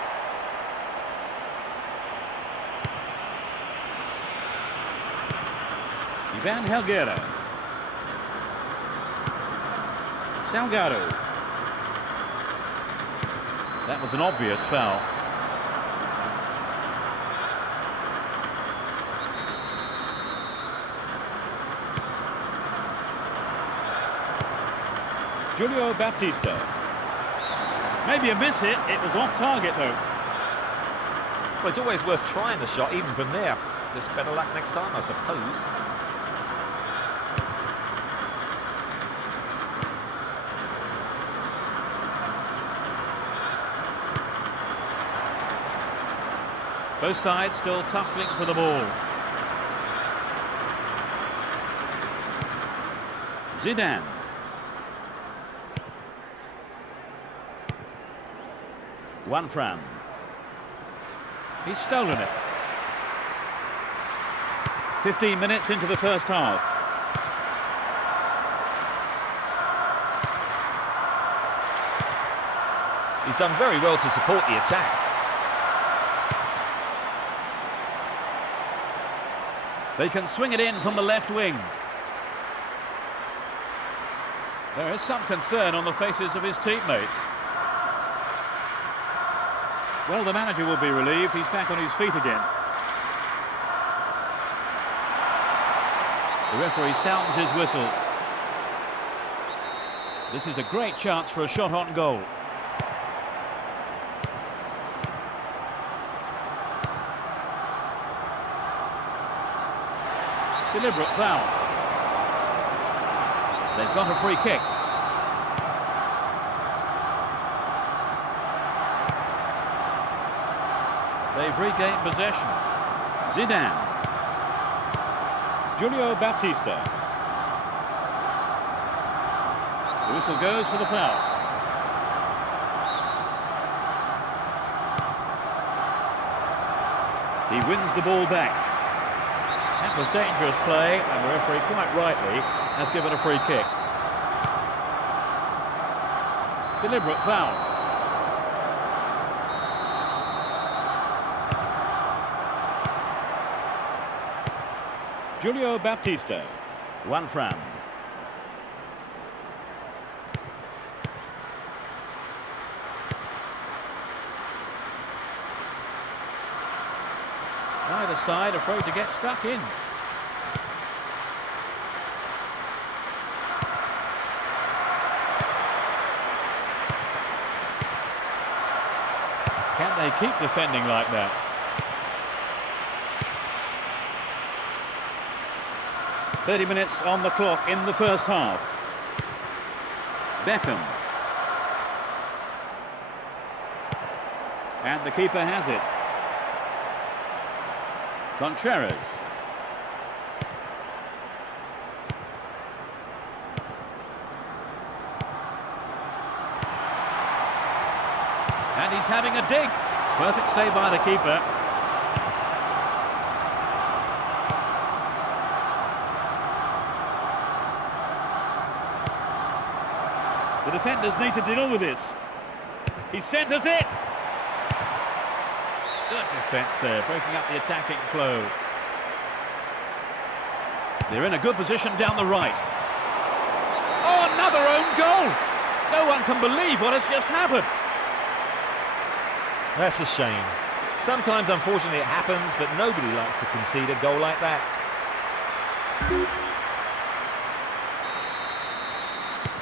Ivan Helguera. Salgado. That was an obvious foul. Julio Baptista. Maybe a miss hit. It was off target though. Well, it's always worth trying the shot, even from there. Just better luck next time, I suppose. Both sides still tussling for the ball. Zidane. Juanfran. He's stolen it. 15 minutes into the first half. He's done very well to support the attack. They can swing it in from the left wing. There is some concern on the faces of his teammates. Well, the manager will be relieved. He's back on his feet again. The referee sounds his whistle. This is a great chance for a shot on goal. Deliberate foul. They've got a free kick. They've regained possession. Zidane. Julio Baptista. The whistle goes for the foul. He wins the ball back. That was dangerous play, and the referee quite rightly has given a free kick. Deliberate foul. Julio Baptista. Juanfran. Neither side afraid to get stuck in. Can they keep defending like that? "30 minutes on the clock in the first half. Beckham. And the keeper has it. Contreras. And he's having a dig. Perfect save by the keeper. The defenders need to deal with this. He centres it. Good defence there, breaking up the attacking flow. They're in a good position down the right. Oh, another own goal! No one can believe what has just happened. That's a shame. Sometimes, unfortunately, it happens, but nobody likes to concede a goal like that.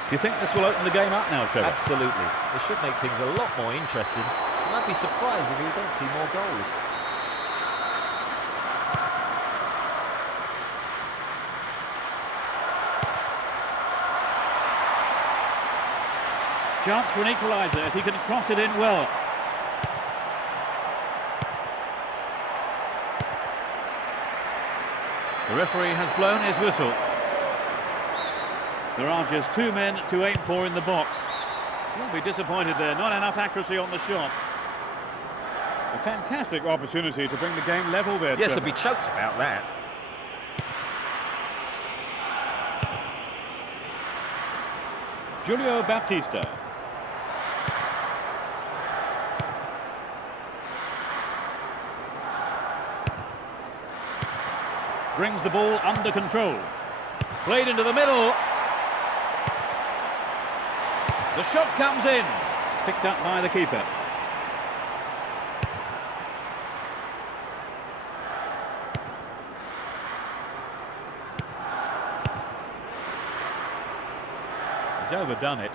Do you think this will open the game up now, Trevor? Absolutely. It should make things a lot more interesting. And I'd be surprised if we don't see more goals. Chance for an equaliser if he can cross it in well. The referee has blown his whistle. There are just 2 men to aim for in the box. He'll be disappointed there, not enough accuracy on the shot. A fantastic opportunity to bring the game level there. Yes, Trevor. he'll be choked about that. Julio Baptista. Brings the ball under control. Played into the middle. The shot comes in. Picked up by the keeper. He's overdone it.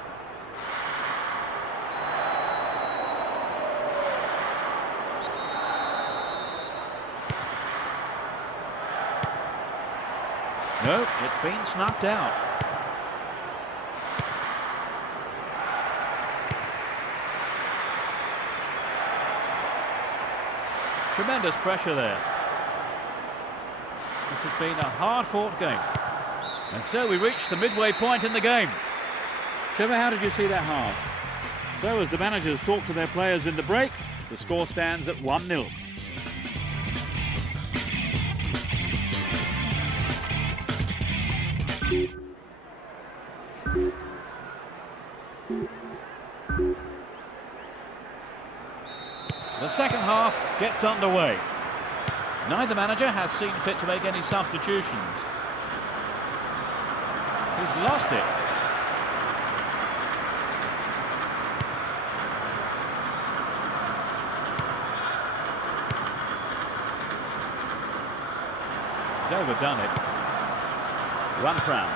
No, it's been snuffed out. Tremendous pressure there. This has been a hard-fought game. And so we reach the midway point in the game. Trevor, how did you see that half? So as the managers talk to their players in the break, the score stands at 1-0. The second half gets underway. Neither manager has seen fit to make any substitutions. He's lost it. He's overdone it. One frown.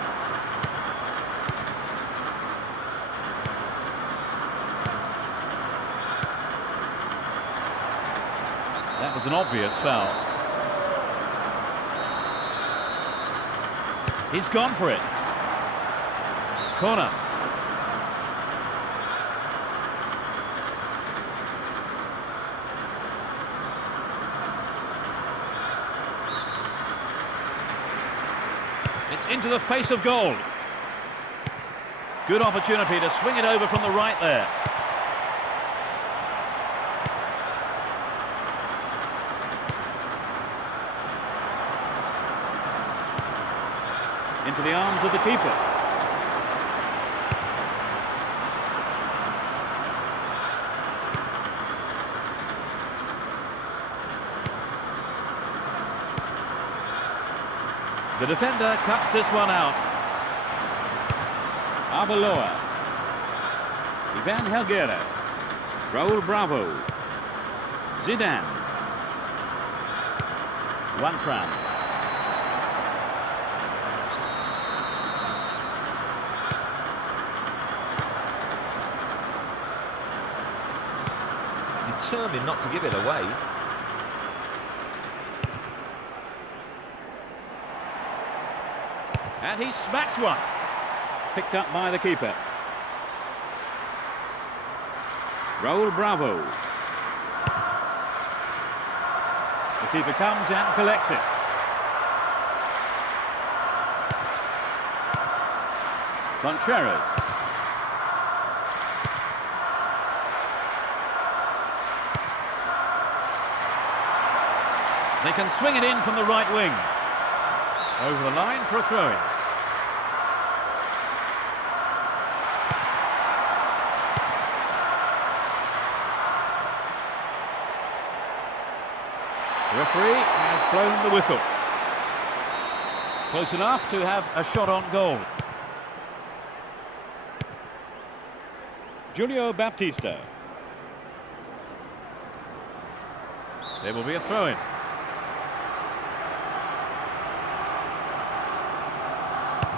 That was an obvious foul. He's gone for it. Corner. It's into the face of goal. Good opportunity to swing it over from the right there. Into the arms of the keeper. The defender cuts this one out. Arbeloa. Ivan Helguera. Raul Bravo. Zidane. One frown. Determined not to give it away. And he smacks one. Picked up by the keeper. Raul Bravo. The keeper comes and collects it. Contreras. They can swing it in from the right wing. Over the line for a throw-in. The referee has blown the whistle. Close enough to have a shot on goal. Julio Baptista. There will be a throw-in.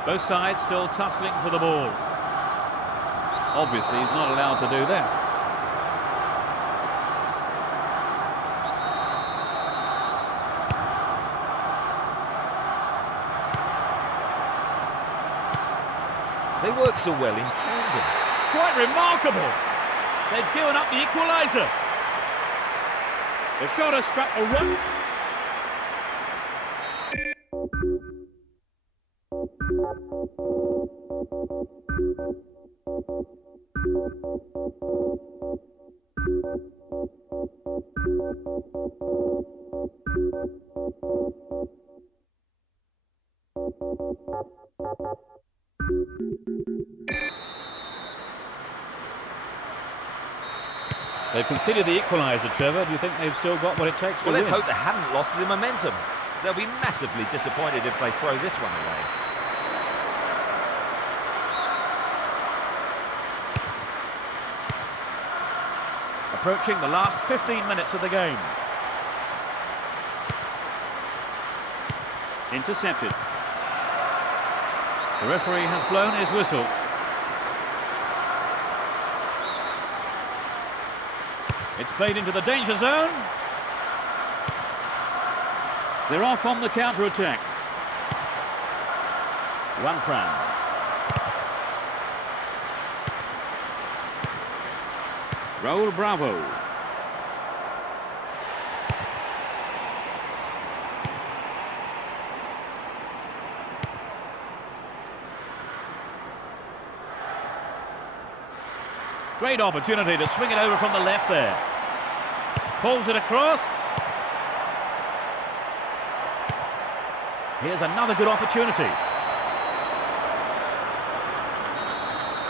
Both sides still tussling for the ball. Obviously, he's not allowed to do that. They work so well in tandem. Quite remarkable. They've given up the equaliser. The shot has struck a run. They've conceded the equaliser, Trevor. Do you think they've still got what it takes to Well, win? let's hope they haven't lost the momentum. They'll be massively disappointed if they throw this one away. Approaching the last 15 minutes of the game. Intercepted. The referee has blown his whistle. It's played into the danger zone. They're off on the counter-attack. Juanfran. Raul Bravo. Great opportunity to swing it over from the left there. Pulls it across. Here's another good opportunity.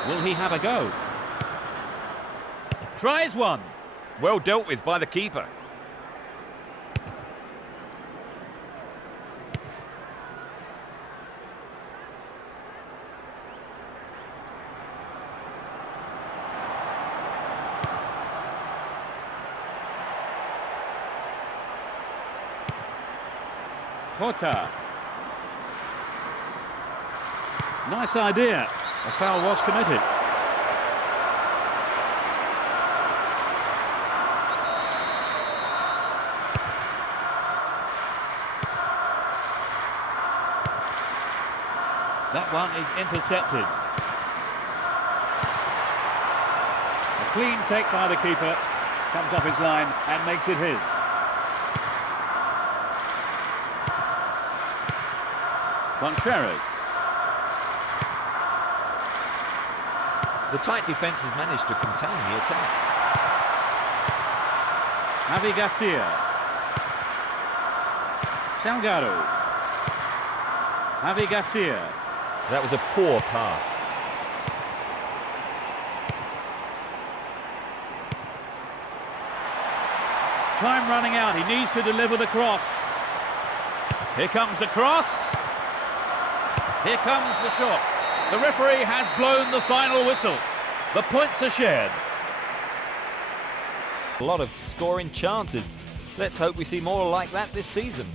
Will he have a go? Tries one. Well dealt with by the keeper. Jota. Nice idea. A foul was committed. That one is intercepted. A clean take by the keeper. Comes off his line and makes it his. Contreras. The tight defence has managed to contain the attack. Javi Garcia. Salgado. Javi Garcia. That was a poor pass. Time running out. He needs to deliver the cross. Here comes the cross. Here comes the shot. The referee has blown the final whistle. The points are shared. A lot of scoring chances. Let's hope we see more like that this season.